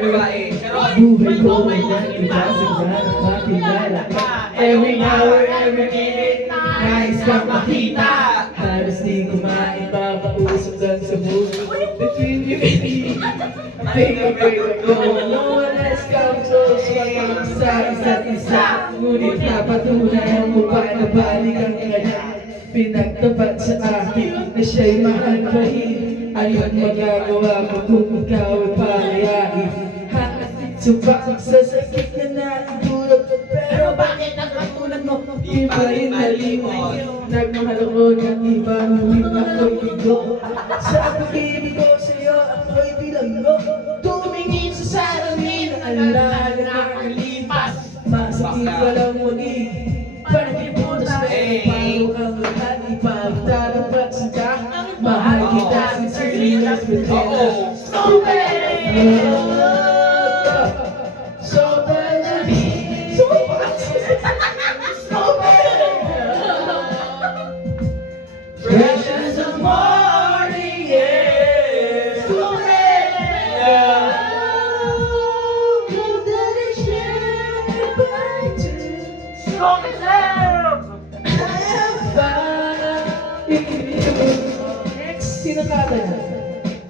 babae. Buhay ko ay nag-ibasig na nakakilala ka. Every hour, every minute, nais kang makita. Halos di ko maipapausap lang sa movie. Between you and me, I think I'm very cold. No one else comes close, wag sa isa't isa. Ngunit napatunayan mo pa na balik ang kanya. Pinagtapat sa akin na siya'y mahal pa rin. Ayun magagawa ko kung ikaw ay palayain. Sumpah sa sakit na naitulog. Pero bakit ang katulad mo? Di pa rin nalimot. Nagmahal ako ng iba, ngunit ako'y bigo. Sa pag-ibig ko sa'yo, ako'y bilanggo. Tumingin sa salamin, ang lahat na nakalipas. Masakit walang maging panagipunas na iparo ang lahat. Ipagtatapat sa ka, mahal kita sincerely as with us. Stupid! Precious of morning, yeah. Love that I share by two. I am found in you. Next, sino kata na?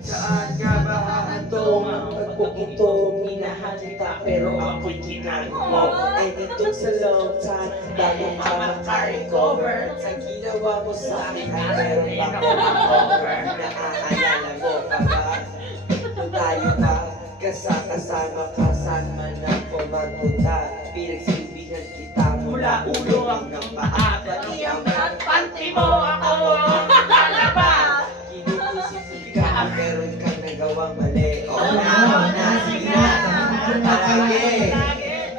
Saan nga ba hahandong ang pagkong ito? Minahan kita pero ako'y ginagawa. Ay itong sa long time bago ka maka-recover. Sa ginawa mo sa akin ay meron ba cover? Naaalala mo pa ba? Kung tayo ba kasama ka saan man ako magpunta. Pinagsilbihan kita mula ulo hanggang paa. Pati ang panty mo ako lalaba. Kinukusip ka meron kang nagawang mali. O na, sige na. Palagi.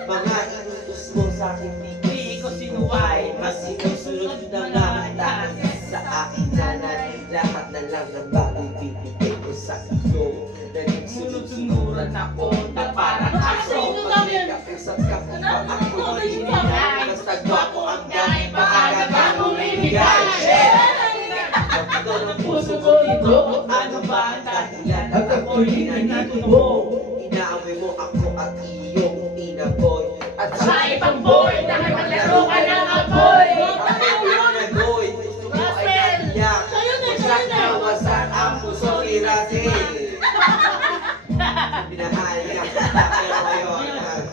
Mga inutos mo sa akin di ko sinuway. Mas sinusunod na nakita sa aking nanay. Lahat na lang ng bagay bibigay ko sa iyo. Naging sunod-sunuran ako na parang aso. Pagkakasap ka kung ba ako hinigay. Basta gwapo ang gay, maaga ka bumibigay. Ito ng puso ko ito, ano ba ang dahilan? At ako'y nandito mo. Inaamoy mo ako at iyong inaboy. At sa ibang boy, dahil maglaro ka ng apoy. Ako'y nagoy, gusto mo ay naiyak. Wasak na wasak ang puso ni Rasil. Pinahal niya kita pero ngayon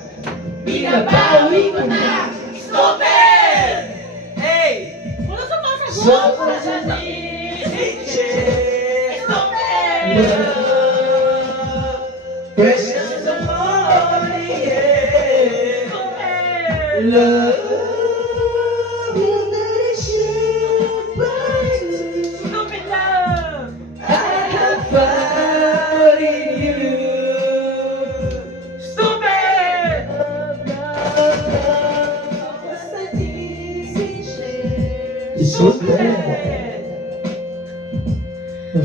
binabawi ko na. Stupid! Hey! Wala sa pasagot! Sobra sa precious as a morning, yeah. Love that I share by two. Stupid love! I have found in you. Stupid! Basta di sincere. Stupid!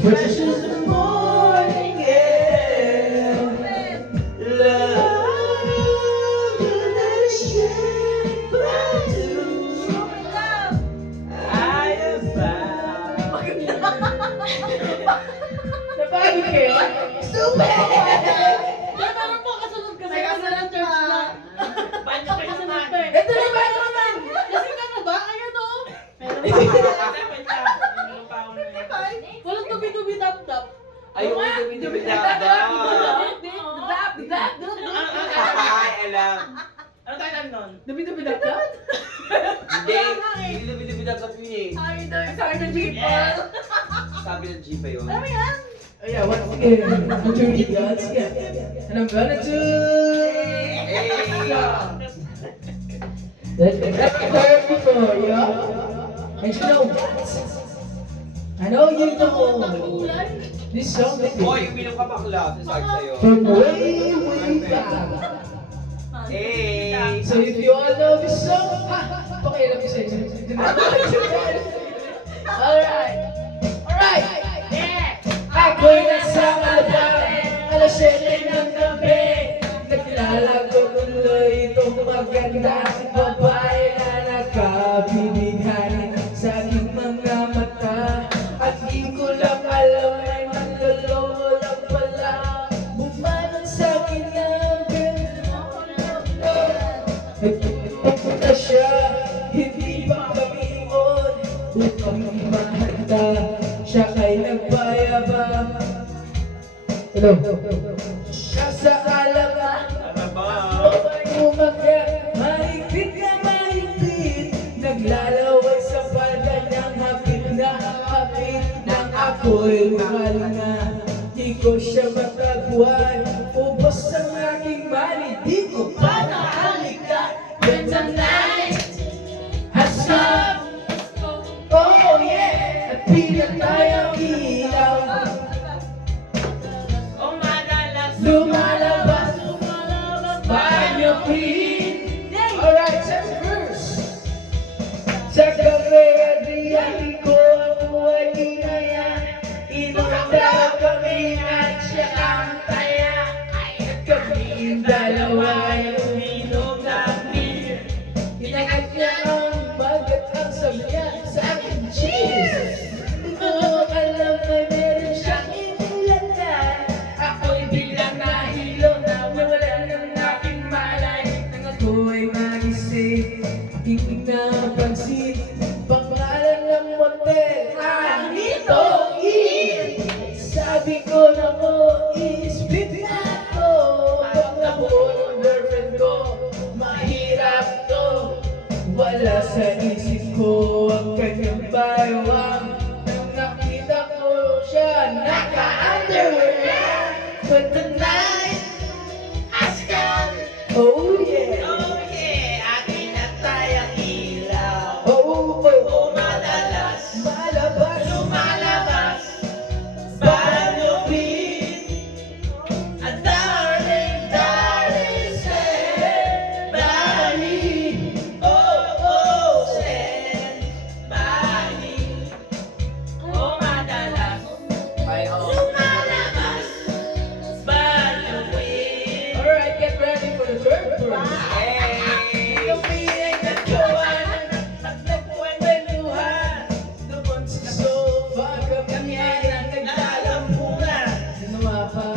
Precious as the morning, yeah. Love that I share by two. Stupid love! I have found. Napagod kayo? Stupid! Meron po kasunod kasi kasi ng church na. Paano kayo kasunod pa eh? Ito na ba naman? Kasi ka na ba? Ayan o! Walang tubi-tubi tap-tap. Ayaw mo dumi-dumi na Ay, alam. Ano tayo lang nun? Dumi-dumi tap-tap? Hindi. Hindi dumi-dumi na yun eh. Sorry na people. Sabi ng G pa yun. Ano yan? Oh yeah, once again, put your hands together. And I'm gonna do Hey! that part before you. And you know what? I know you know this song that Boy, uminom ka bakla. Sasabi sa'yo. from way back. Hey! So if you all know this song, ha, pakialam ko sa inyo. Alright. Alright. Ako'y nasa Malabang, alas 7 ng gabi. Nakilala ko tuloy itong magandang babae na nakabibighan sa aking mga mata. At di ko lang alam ay manloloko lang pala. Bumangon sa akin na Papunta siya, hindi pa kamion upang mahanda, siya ay nagbayabang. Hello? Siya sa alaman, upang umakyat, mahigpit na mahigpit, naglalaway sa palda ng hapit na hapit, nang ako'y mahalina, di ko siya matagwan, ubos ang aking mali, di ko pa nahalikan. When the night has come, oh yeah, at pinatay ang ilaw, lumalabas, banyo queen. Alright, second verse. Sa kafe at riyali ko ang buhay ginaya, inundaw kami at siya ang taya, at kaming dalawa ay uminom ng beer. Inagat niya ang bagat ang sabihan sa akin, cheese. Di ko alam na meron siyang inilandan, ako'y biglang nahilo na nawalan ng aking malay, nang ako'y magising, aking napansin, pangalan ng motel, Anito Inn. Sabi ko na mo, i-split na ako, pag nabuo ng girlfriend ko, mahirap to. Wala sa isip ko ang kanyang baywang, nang nakita ko siya naka-underwear na. But the night has come, oh yeah, akin na tayong ilaw. oh oh, Madalas, malabas, lumalabas, balupin. Ang darling, darling, send bali. Oh, send bali. Madalas, lumalabas, balupin. alright, get ready for the third verse. Kami ay nagkawan at nagkwentuhan, doon sa sofa kami ay naglalambunan. Ginawa pa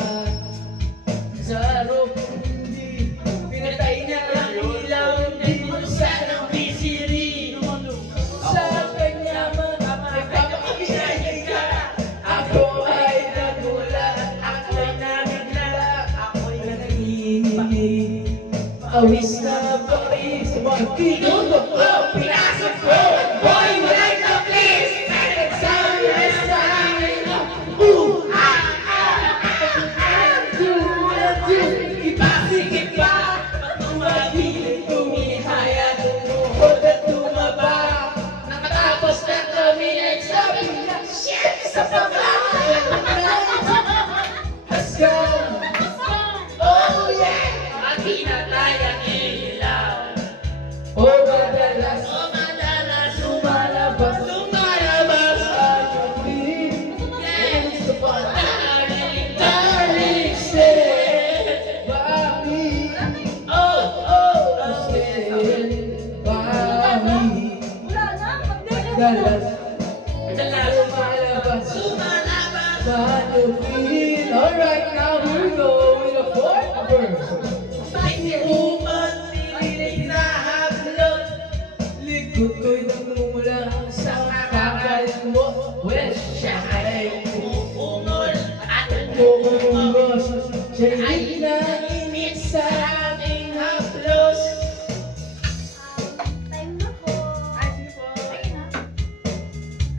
sa araw kung hindi pinatay na ang ilaw, hindi mo sanang bisiri. Sa kanya magpapakabinay ka, ako ay nagulat, ako'y namigla, ako'y nanginginig. Awis na pawis, magpinuto ko, pinasok ko, boy, wala na please! Nagsabi na sa akin, ipasigit pa, tumagilid, tumihaya, tumuhod at tumaba. Nakatapos na kami ay sabi na, shit, sa baba! Has come, oh yeah! Pinatay ang ilaw. Oh, madalas, Madalas, lumalabas, lumalabas. aking gusto pa. Darling, Darling, stay by me. oh, Stay by me. Madalas, Madalas, lumalabas, lumalabas. aking. Alright, now here we go with the fourth verse. Inuman, pinilig na hablot. Likod ko'y namumula sa kakayan mo. Well, siya ay Ungol at umungos. Siya'y di na init sa aking haplos. Time na po. Ayun na.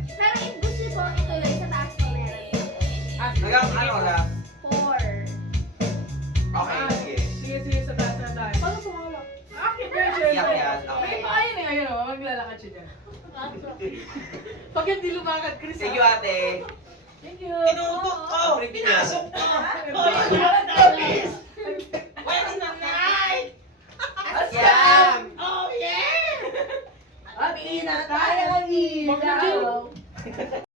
Pero if gusto po, ituloy sa taas po meron. Hanggang ano oras? 4. Okay, sige. Sige, sa taas na tayo. Paano pumalak? Okay, pressure. Iyak yan, okay. May pa ayun eh, ayun o, maglalakad siya dyan. Pag hindi lumakad, Chris. Thank you, ate. Thank you. Tinutok ko! Pinasok ko! Oh, please! Pwede na night! Asyam! Oh, yeah! Pinatay ang ilaw.